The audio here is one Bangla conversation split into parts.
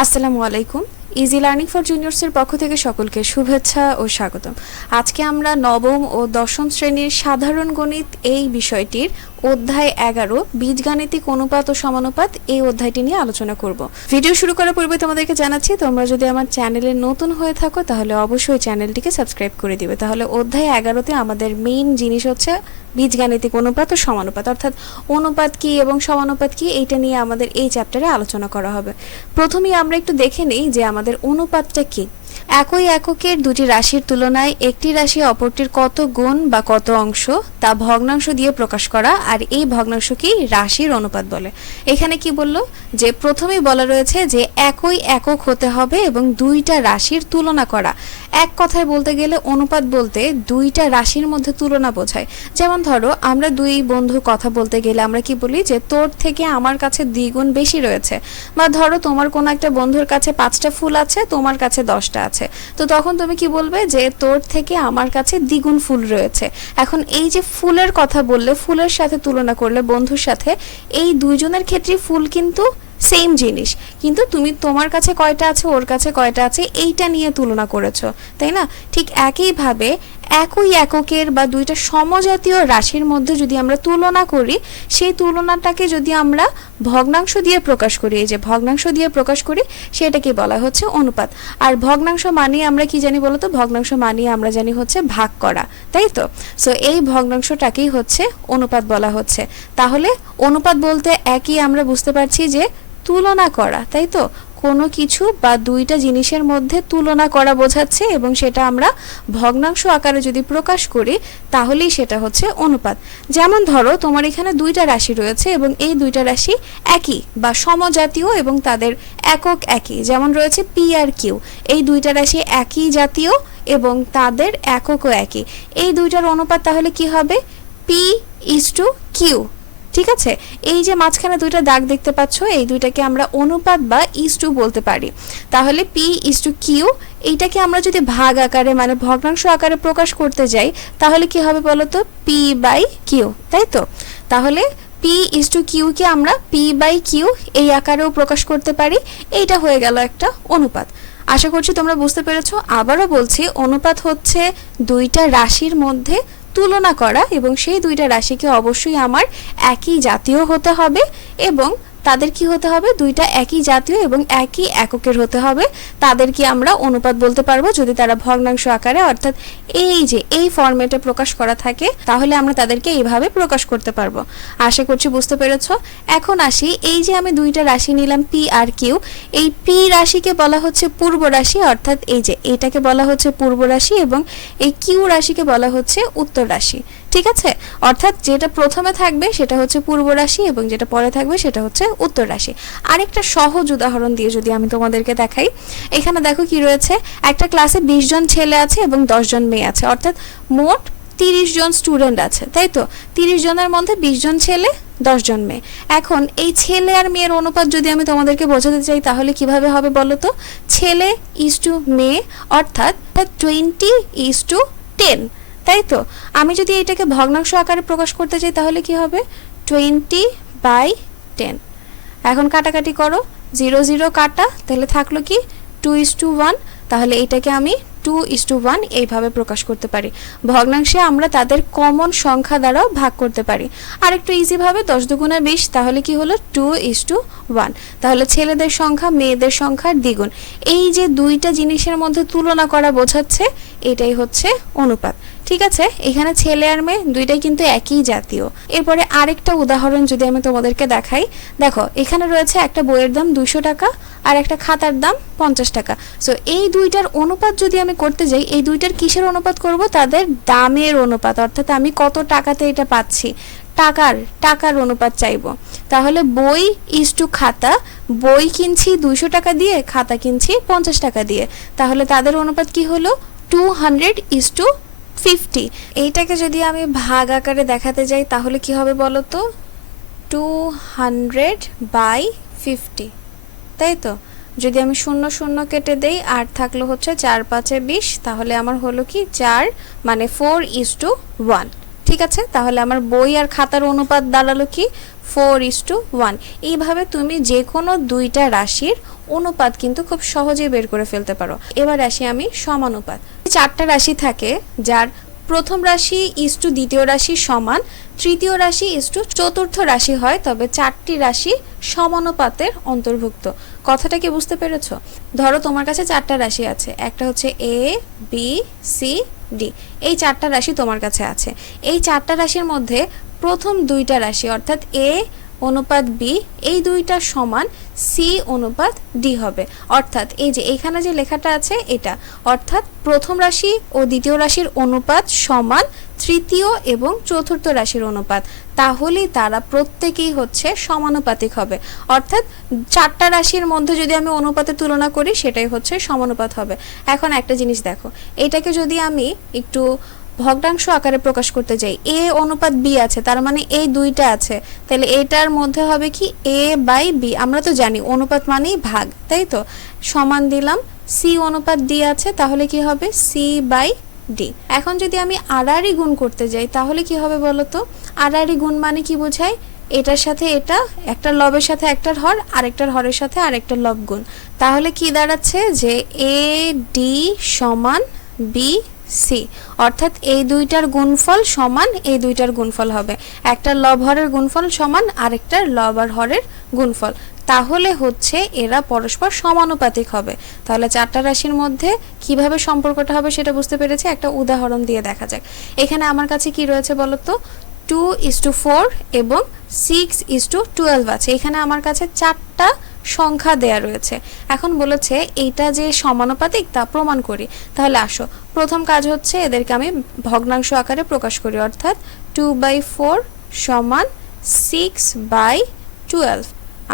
আসসালামু আলাইকুম। ইজি লার্নিং ফর জুনিয়র্সের পক্ষ থেকে সকলকে শুভেচ্ছা ও স্বাগতম। আজকে আমরা নবম ও দশম শ্রেণির সাধারণ গণিত এই বিষয়টির অধ্যায় এগারো, বীজগাণিতিক অনুপাত ও সমানুপাত এই অধ্যায়টি নিয়ে আলোচনা করব। ভিডিও শুরু করার পূর্বে তোমাদেরকে জানাচ্ছি, তোমরা যদি আমার চ্যানেলে নতুন হয়ে থাকো, তাহলে অবশ্যই চ্যানেলটিকে সাবস্ক্রাইব করে দিবে। তাহলে অধ্যায় এগারোতে আমাদের মেইন জিনিস হচ্ছে বীজগাণিতিক অনুপাত ও সমানুপাত। অর্থাৎ অনুপাত কি এবং সমানুপাত কি, এইটা নিয়ে আমাদের এই চ্যাপ্টারে আলোচনা করা হবে। প্রথমেই আমরা একটু দেখে নিই যে আমাদের অনুপাতটা কি। একই এককের দুটি রাশির তুলনায় একটি রাশি অপরটির কত গুণ বা কত অংশ তা ভগ্নাংশ দিয়ে প্রকাশ করা আর এই ভগ্নাংশকেই রাশির অনুপাত বলে। এখানে কি বলল? যে প্রথমেই বলা রয়েছে যে একই একক হতে হবে এবং দুইটা রাশির তুলনা করা। এক কথায় বলতে গেলে অনুপাত বলতে দুইটা রাশির মধ্যে তুলনা বোঝায়। যেমন ধরো, আমরা দুই বন্ধু কথা বলতে গেলে আমরা কি বলি? যে তোর থেকে আমার কাছে দ্বিগুণ বেশি রয়েছে। বা ধরো, তোমার কোনো একটা বন্ধুর কাছে পাঁচটা ফুল আছে, তোমার কাছে দশটা। আছে। তো তখন তুমি কি বলবে যে তোর থেকে আমার কাছে দ্বিগুণ ফুল রয়েছে। এখন এই যে ফুলের কথা বললে, ফুলের সাথে তুলনা করলে বন্ধুর সাথে, এই দুইজনের ক্ষেত্রে ফুল কিন্তু সেম জিনিস। কিন্তু তুমি তোমার কাছে কয়টা আছে, ওর কাছে কয়টা আছে, এইটা নিয়ে তুলনা করেছ, তাই না? ঠিক একইভাবে একই এককের বা দুইটা সমজাতীয় রাশির মধ্যে যদি আমরা তুলনা করি, সেই তুলনাটাকে যদি আমরা ভগ্নাংশ দিয়ে প্রকাশ করি, এই যে ভগ্নাংশ দিয়ে প্রকাশ করি, সেটাকে বলা হচ্ছে অনুপাত। আর ভগ্নাংশ মানিয়ে আমরা কি জানি বলতো? ভগ্নাংশ মানিয়ে আমরা জানি হচ্ছে ভাগ করা, তাই তো? সো এই ভগ্নাংশটাকেই হচ্ছে অনুপাত বলা হচ্ছে। তাহলে অনুপাত বলতে একই আমরা বুঝতে পারছি যে তুলনা করা, তাই তো? কোনো কিছু বা দুইটা জিনিসের মধ্যে তুলনা করা বোঝাচ্ছে এবং সেটা আমরা ভগ্নাংশ আকারে যদি প্রকাশ করি, তাহলেই সেটা হচ্ছে অনুপাত। যেমন ধরো, তোমার এখানে দুইটা রাশি রয়েছে এবং এই দুইটা রাশি একই বা সমজাতীয় এবং তাদের একক একই। যেমন রয়েছে পি আর কিউ এই দুইটা রাশি একই জাতীয় এবং তাদের এককও একই। এই দুইটার অনুপাত তাহলে কি হবে? পি ইজ টু কিউ ঠিক আছে? এই যে মাঝখানে দুইটা দাগ দেখতে পাচ্ছ, এই দুইটাকে আমরা অনুপাত বা ইস টু বলতে পারি। তাহলে পি ইস টু কিউ এইটাকে আমরা যদি ভাগ আকারে মানে ভগ্নাংশ আকারে প্রকাশ করতে যাই, তাহলে কি হবে বলতো? পি বাই কিউ তাই তো? তাহলে পি ইস টু কিউকে আমরা পি বাই কিউ এই আকারেও প্রকাশ করতে পারি। এইটা হয়ে গেল একটা অনুপাত। আশা করছি তোমরা বুঝতে পেরেছ। আবারও বলছি, অনুপাত হচ্ছে দুইটা রাশির মধ্যে তুলনা করা এবং সেই দুইটা রাশিকে অবশ্যই আমার একই জাতীয় হতে হবে এবং তাদের কি হতে হবে? দুইটা একই জাতীয় এবং একই এককের হতে হবে। তাদেরকে আমরা অনুপাত বলতে পারব? যদি তারা ভগ্নাংশ আকারে, অর্থাৎ এই যে এই ফরম্যাটে প্রকাশ করা থাকে, তাহলে আমরা তাদেরকে এইভাবে প্রকাশ করতে পারব। আশা করছি বুঝতে পেরেছ? এখন আসি, এই যে আমি দুইটা রাশি নিলাম পি আর কিউ এই পি রাশিকে বলা হচ্ছে পূর্ব রাশি, অর্থাৎ এই যে এটাকে বলা হচ্ছে পূর্ব রাশি এবং এই কিউ রাশিকে বলা হচ্ছে উত্তর রাশি। ঠিক আছে? অর্থাৎ যেটা প্রথমে থাকবে সেটা হচ্ছে পূর্ব রাশি এবং যেটা পরে থাকবে সেটা হচ্ছে উত্তর রাশি। আরেকটা সহজ উদাহরণ দিয়ে যদি আমি তোমাদেরকে দেখাই, এখানে দেখো কি রয়েছে? একটা ক্লাসে বিশ জন ছেলে আছে এবং জন মেয়ে আছে। অর্থাৎ মোট তিরিশ জন স্টুডেন্ট আছে, তাই তো? তিরিশ জনের মধ্যে বিশ জন ছেলে, দশ জন মেয়ে। এখন এই ছেলে আর মেয়ের অনুপাত যদি আমি তোমাদেরকে বোঝাতে চাই, তাহলে কীভাবে হবে বলো তো? ছেলে ইজ টু মেয়ে, অর্থাৎ টোয়েন্টি ইজ টু টেন তাই তো? আমি যদি এটাকে ভগ্নাংশ আকারে প্রকাশ করতে চাই, তাহলে কি হবে? Twenty by ten. এখন কাটাকাটি করো। জিরো জিরো কাটা, তাহলে থাকল কি? টু ইস টু ওয়ান তাহলে এটাকে আমি টু ইস টু ওয়ান এইভাবে প্রকাশ করতে পারি। ভগ্নাংশে আমরা তাদের কমন সংখ্যা দ্বারাও ভাগ করতে পারি। আর একটু ইজিভাবে দশ দুগুণে বিশ, তাহলে কি হলো? টু ইস টু ওয়ান তাহলে ছেলেদের সংখ্যা, মেয়েদের সংখ্যার দ্বিগুণ। এই যে দুইটা জিনিসের মধ্যে তুলনা করা বোঝাচ্ছে, এটাই হচ্ছে অনুপাত। ঠিক আছে? এখানে ছেলে আর মেয়ে, দুইটাই কিন্তু একই জাতীয়। এরপরে আরেকটা উদাহরণ যদি আমি তোমাদেরকে দেখাই। দেখো, এখানে রয়েছে একটা বইয়ের দাম দুশো টাকা আর একটা খাতার দাম পঞ্চাশ টাকা। সো এই দুইটার অনুপাত যদি আমি করতে যাই, এই দুইটার কিসের অনুপাত করব? তাদের দামের অনুপাত। অর্থাৎ আমি কত টাকাতে এটা পাচ্ছি? টাকার টাকার অনুপাত চাইব। তাহলে বই ইজ টু খাতা, বই কিনছি দুইশো টাকা দিয়ে, খাতা কিনছি পঞ্চাশ টাকা দিয়ে। তাহলে তাদের অনুপাত কি হলো? Two hundred is to fifty এইটাকে যদি আমি ভাগ আকারে দেখাতে যাই, তাহলে কি হবে বলো তো টু হান্ড্রেড বাই ফিফটি তাই তো? যদি আমি শূন্য শূন্য কেটে দেই, আর থাকল হচ্ছে চার পাঁচে বিশ, তাহলে আমার হলো কি চার মানে ফোর ইজ টু ওয়ান ঠিক আছে? তাহলে আমার বই আর খাতার অনুপাত দাঁড়াল কি? ফোর ইস টু ওয়ান এইভাবে তুমি যে কোনো দুইটা রাশির অনুপাত কিন্তু খুব সহজেই বের করে ফেলতে পারো। এবার আসি আমি সমানুপাত। চারটা রাশি থাকে, যার প্রথম রাশি ইস টু দ্বিতীয় রাশি সমান, তৃতীয় রাশি ইস টু চতুর্থ রাশি হয়, তবে চারটি রাশি সমানুপাতের অন্তর্ভুক্ত। কথাটা কি বুঝতে পেরেছ? ধরো তোমার কাছে চারটা রাশি আছে, একটা হচ্ছে এ বি সি ডি এই চারটা রাশি তোমার কাছে আছে। এই চারটা রাশির মধ্যে প্রথম দুইটা রাশি, অর্থাৎ এ অনুপাত বি এই দুইটা সমান সি অনুপাত ডি হবে। অর্থাৎ এই যে এখানে যে লেখাটা আছে এটা, অর্থাৎ প্রথম রাশি ও দ্বিতীয় রাশির অনুপাত সমান তৃতীয় এবং চতুর্থ রাশির অনুপাত। তাহলেই তারা প্রত্যেকেই হচ্ছে সমানুপাতিক হবে। অর্থাৎ চারটা রাশির মধ্যে যদি আমি অনুপাতের তুলনা করি, সেটাই হচ্ছে সমানুপাত হবে। এখন একটা জিনিস দেখো, এটাকে যদি আমি একটু ভগ্নাংশ আকারে প্রকাশ করতে যাই এ অনুপাত বি আছে, তার মানে এই দুইটা আছে। তাহলে এটার মধ্যে হবে কি? A by B. আমরা তো জানি অনুপাত মানেই ভাগ, তাই তো? সমান দিলাম সি অনুপাত ডি আছে, তাহলে কি হবে? সি বাই ডি এখন যদি আমি আড়াআড়ি গুণ করতে যাই, তাহলে কি হবে বলো তো আড়াআড়ি গুণ মানে কি বোঝায়? এটার সাথে এটা, একটা লবের সাথে একটার হর, আরেকটার হরের সাথে আরেকটা লব গুণ। তাহলে কি দাঁড়াচ্ছে? যে এ ডি সমান বি সি অর্থাৎ এই দুইটার গুণফল সমান এই দুইটার গুণফল হবে। একটা লব হরের গুণফল সমান আরেকটার লব আর হরের গুণফল। তাহলে হচ্ছে এরা পরস্পর সমানুপাতিক হবে। তাহলে চারটা রাশির মধ্যে কীভাবে সম্পর্কটা হবে সেটা বুঝতে পেরেছি, একটা উদাহরণ দিয়ে দেখা যাক। এখানে আমার কাছে কি রয়েছে বলো তো টু ইস টু ফোর এবং সিক্স ইস টু টুয়েলভ আছে। এখানে আমার কাছে চারটা সংখ্যা দেয়া রয়েছে। এখন বলেছে, এইটা যে সমানুপাতিক, তা প্রমাণ করি। তাহলে আসো, প্রথম কাজ হচ্ছে এদেরকে আমি ভগ্নাংশ আকারে প্রকাশ করি, অর্থাৎ টু বাই ফোর সমান সিক্স বাই টুয়েলভ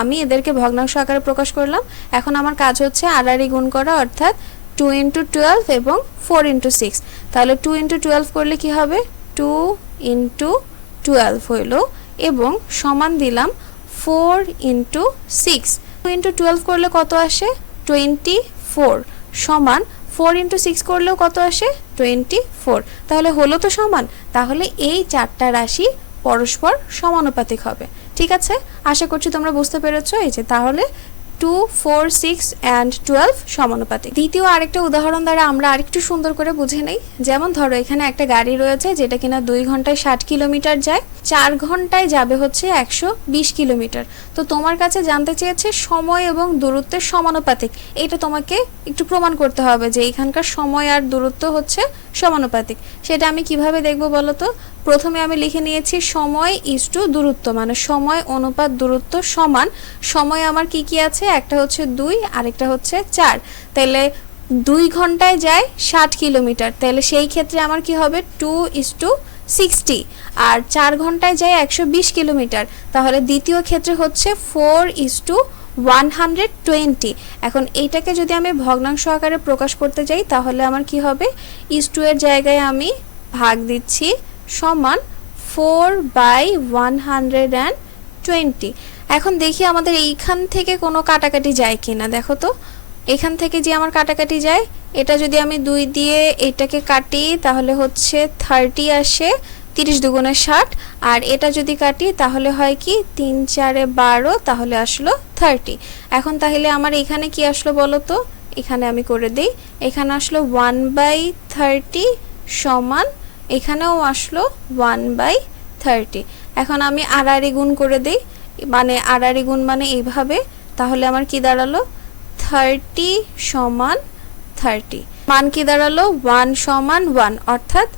আমি এদেরকে ভগ্নাংশ আকারে প্রকাশ করলাম। এখন আমার কাজ হচ্ছে আড়াআড়ি গুণ করা, অর্থাৎ টু ইন্টু টুয়েলভ এবং ফোর ইন্টু সিক্স তাহলে টু ইন্টু টুয়েলভ করলে কি হবে? টু ইন্টু টুয়েলভ হইল এবং সমান দিলাম four into six into twelve করলে কত আসে? টোয়েন্টি ফোর সমান ফোর ইন্টু সিক্স করলেও কত আসে? টোয়েন্টি ফোর তাহলে হলো তো সমান। তাহলে এই চারটা রাশি পরস্পর সমানুপাতিক হবে। ঠিক আছে? আশা করছি তোমরা বুঝতে পেরেছ। এই যে তাহলে two four six and twelve সমানুপাতিক। দ্বিতীয় আরেকটা উদাহরণ দ্বারা আমরা আরেকটু সুন্দর করে বুঝে নেই। যেমন ধরো, এখানে একটা গাড়ি রয়েছে যেটা কিনা দুই ঘন্টায় ষাট কিলোমিটার যায়, চার ঘন্টায় যাবে হচ্ছে একশো বিশ কিলোমিটার। তো তোমার কাছে জানতে চেয়েছে সময় এবং দূরত্বের সমানুপাতিক। এটা তোমাকে একটু প্রমাণ করতে হবে যে এখানকার সময় আর দূরত্ব হচ্ছে সমানুপাতিক। সেটা আমি কীভাবে দেখব বলো তো? প্রথমে আমি লিখে নিয়েছি, সময় ইস টু দূরত্ব মানে সময় অনুপাত দূরত্ব সমান। সময় আমার কি কি আছে? একটা হচ্ছে দুই, আরেকটা হচ্ছে চার। তাহলে দুই ঘন্টায় যায় ষাট কিলোমিটার। তাহলে সেই ক্ষেত্রে আমার কি হবে? টু ইস টু সিক্সটি আর চার ঘন্টায় যায় একশো বিশ কিলোমিটার। তাহলে দ্বিতীয় ক্ষেত্রে হচ্ছে four is to one hundred twenty এখন এইটাকে যদি আমি ভগ্নাংশ আকারে প্রকাশ করতে যাই, তাহলে আমার কি হবে? ইস টু এর জায়গায় আমি ভাগ দিচ্ছি। সমান four by one hundred and twenty এখন দেখি আমাদের এইখান থেকে কোনো কাটাকাটি যায় কি না দেখো তো। এখান থেকে যে আমার কাটাকাটি যায়, এটা যদি আমি দুই দিয়ে এটাকে কাটি, তাহলে হচ্ছে থার্টি আসে তিরিশ দুগুণে ষাট। আর এটা যদি কাটি, তাহলে হয় কি তিন চারে বারো, তাহলে আসলো থার্টি এখন তাহলে আমার এখানে কি আসলো বলো তো? এখানে আমি করে দিই। এখানে আসলো ওয়ান বাই থার্টি সমান এখানেও আসলো ওয়ান বাই থার্টি এখন আমি আড়াআড়ি গুণ করে দিই মানে আড়াআড়ি গুণ মানে এইভাবে, তাহলে আমার কি দাঁড়াল? থার্টি সমান থার্টি মান কি দাঁড়াল? ওয়ান সমান ওয়ান অর্থাৎ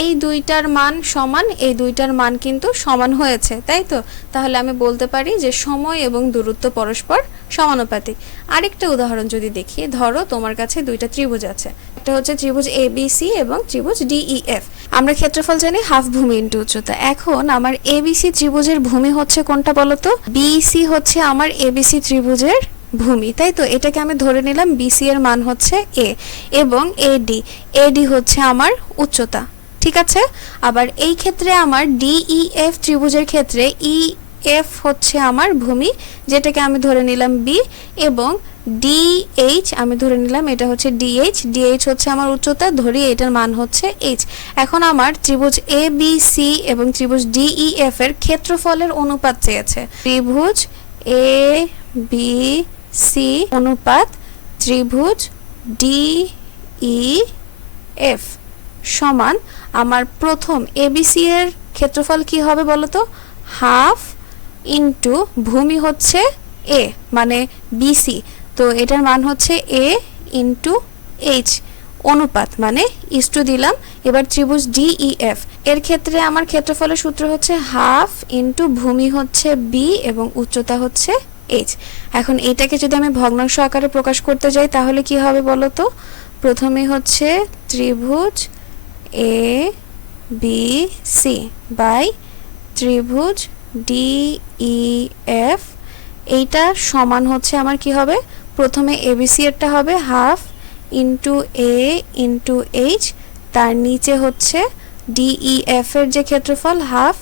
এই দুইটার মান সমান, এই দুইটার মান কিন্তু সমান হয়েছে, তাই তো? তাহলে আমি বলতে পারি যে সময় এবং দূরত্ব পরস্পর সমানুপাতিক। আরেকটা উদাহরণ যদি দেখি, ধরো তোমার কাছে দুইটা ত্রিভুজ আছে। একটা হচ্ছে ত্রিভুজ এ বি সি এবং ত্রিভুজ ডিই এফ আমরা ক্ষেত্রফল জানি হাফ ভূমি ইন্টু উচ্চতা। এখন আমার এবিসি ত্রিভুজের ভূমি হচ্ছে কোনটা বলো তো? বিসি হচ্ছে আমার এবিসি ত্রিভুজের ভূমি, তাই তো? এটাকে আমি ধরে নিলাম বিসি এর মান হচ্ছে এ এবং এডি এডি হচ্ছে আমার উচ্চতা। ঠিক আছে? আবার এই ক্ষেত্রে আমার ডিইএফ ত্রিভুজের ক্ষেত্রে ই এফ হচ্ছে আমার ভূমি, যেটাকে আমি ধরে নিলাম বি এবং ডিএইচ আমি ধরে নিলাম, এটা হচ্ছে ডিএইচ ডিএইচ হচ্ছে আমার উচ্চতা, ধরি এটার মান হচ্ছে এইচ এখন আমার ত্রিভুজ এ বি সি এবং ত্রিভুজ ডিই এফ এর ক্ষেত্রফলের অনুপাত চেয়েছে। ত্রিভুজ এ বি সি অনুপাত ত্রিভুজ ডিই এফ সমান আমার প্রথম এবিসি এর ক্ষেত্রফল কি হবে বলো তো হাফ ইন্টু ভূমি হচ্ছে এ মানে বিসি তো এটার মান হচ্ছে এ ইন্টু এইচ অনুপাত মানে ইস্টু দিলাম। এবার ত্রিভুজ ডিইএফ এর ক্ষেত্রে আমার ক্ষেত্রফলের সূত্র হচ্ছে হাফ ইন্টু ভূমি হচ্ছে বি এবং উচ্চতা হচ্ছে এইচ এখন এটাকে যদি আমি ভগ্নাংশ আকারে প্রকাশ করতে যাই, তাহলে কি হবে বলো তো প্রথমে হচ্ছে ত্রিভুজ এ বি সি বাই ত্রিভুজ ডিই এফ এইটা সমান হচ্ছে আমার কি হবে? প্রথমে এবিসি এরটা হবে half into A into H তার নিচে হচ্ছে ডিই এফ এর যে ক্ষেত্রফল হাফ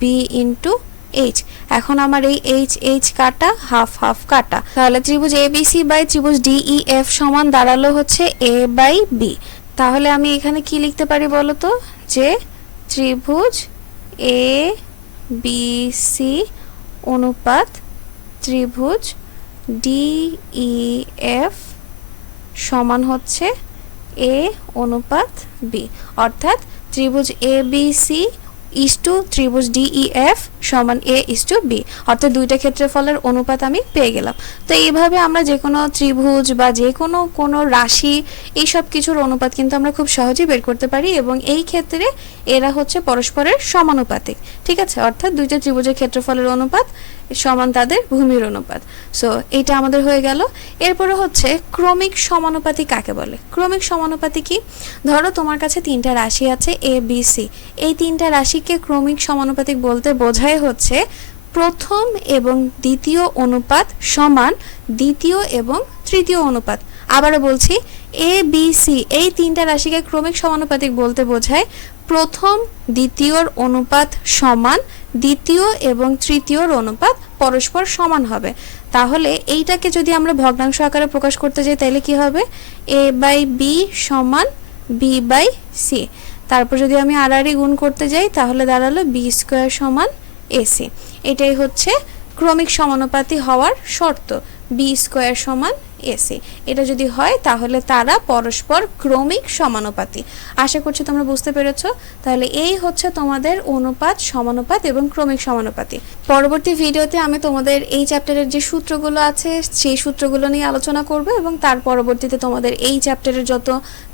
বি ইন্টু এইচ এখন আমার এই এইচ এইচ কাটা হাফ হাফ কাটা। তাহলে ত্রিভুজ এ বি সি বাই ত্রিভুজ ডিই এফ সমান দাঁড়াল হচ্ছে এ বাই বি তাহলে আমি এখানে কি লিখতে পারি বলো তো যে ত্রিভুজ এ বি সি অনুপাত ত্রিভুজ ডিই এফ সমান হচ্ছে এ অনুপাত বি অর্থাৎ ত্রিভুজ A B C is to ত্রিভুজ ডিই এফ সমান এ ইস টু বি। অর্থাৎ দুইটা ক্ষেত্রফলের অনুপাত আমি পেয়ে গেলাম। তো এইভাবে আমরা যে কোনো ত্রিভুজ বা যে কোনো কোনো রাশি, এই সব কিছুর অনুপাত কিন্তু আমরা খুব সহজেই বের করতে পারি এবং এই ক্ষেত্রে এরা হচ্ছে পরস্পরের সমানুপাতিক। ঠিক আছে? অর্থাৎ দুইটা ত্রিভুজের ক্ষেত্রফলের অনুপাত সমান তাদের ভূমির অনুপাত। সো এটা আমাদের হয়ে গেল। এরপরে হচ্ছে ক্রমিক সমানুপাতি কাকে বলে? ক্রমিক সমানুপাতি কি? ধরো তোমার কাছে তিনটা রাশি আছে এ বি সি এই তিনটা রাশিকে ক্রমিক সমানুপাতিক বলতে বোঝায় হচ্ছে প্রথম এবং দ্বিতীয় অনুপাত সমান দ্বিতীয় এবং তৃতীয় অনুপাত। আবারও বলছি এ বি সি এই তিনটা রাশিকে ক্রমিক সমানুপাতিক বলতে বোঝায়। প্রথম দ্বিতীয়র অনুপাত সমান দ্বিতীয় এবং তৃতীয়র অনুপাত পরস্পর সমান হবে। তাহলে এইটাকে যদি আমরা ভগ্নাংশ আকারে প্রকাশ করতে যাই, তাহলে কি হবে? এ বাই বি সমান বি বাই সি তারপর যদি আমি আরই গুণ করতে যাই, তাহলে দাঁড়াল বি স্কোয়ার সমান এসি এটাই হচ্ছে ক্রমিক সমানুপাতি হওয়ার শর্ত বি স্কোয়ার সমান এসি এটা যদি হয়, তাহলে তারা পরস্পর ক্রমিক সমানুপাতি। আশা করছি তোমরা বুঝতে পেরেছ? তাহলে এই হচ্ছে তোমাদের অনুপাত, সমানুপাত এবং ক্রমিক সমানুপাতি। পরবর্তী ভিডিওতে আমি তোমাদের এই চ্যাপ্টারের যে সূত্রগুলো আছে, সেই সূত্রগুলো নিয়ে আলোচনা করব এবং তার পরবর্তীতে তোমাদের এই চ্যাপ্টারের যত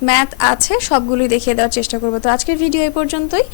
ম্যাথ আছে, সবগুলোই দেখিয়ে দেওয়ার চেষ্টা করব। তো আজকের ভিডিও এই পর্যন্তই।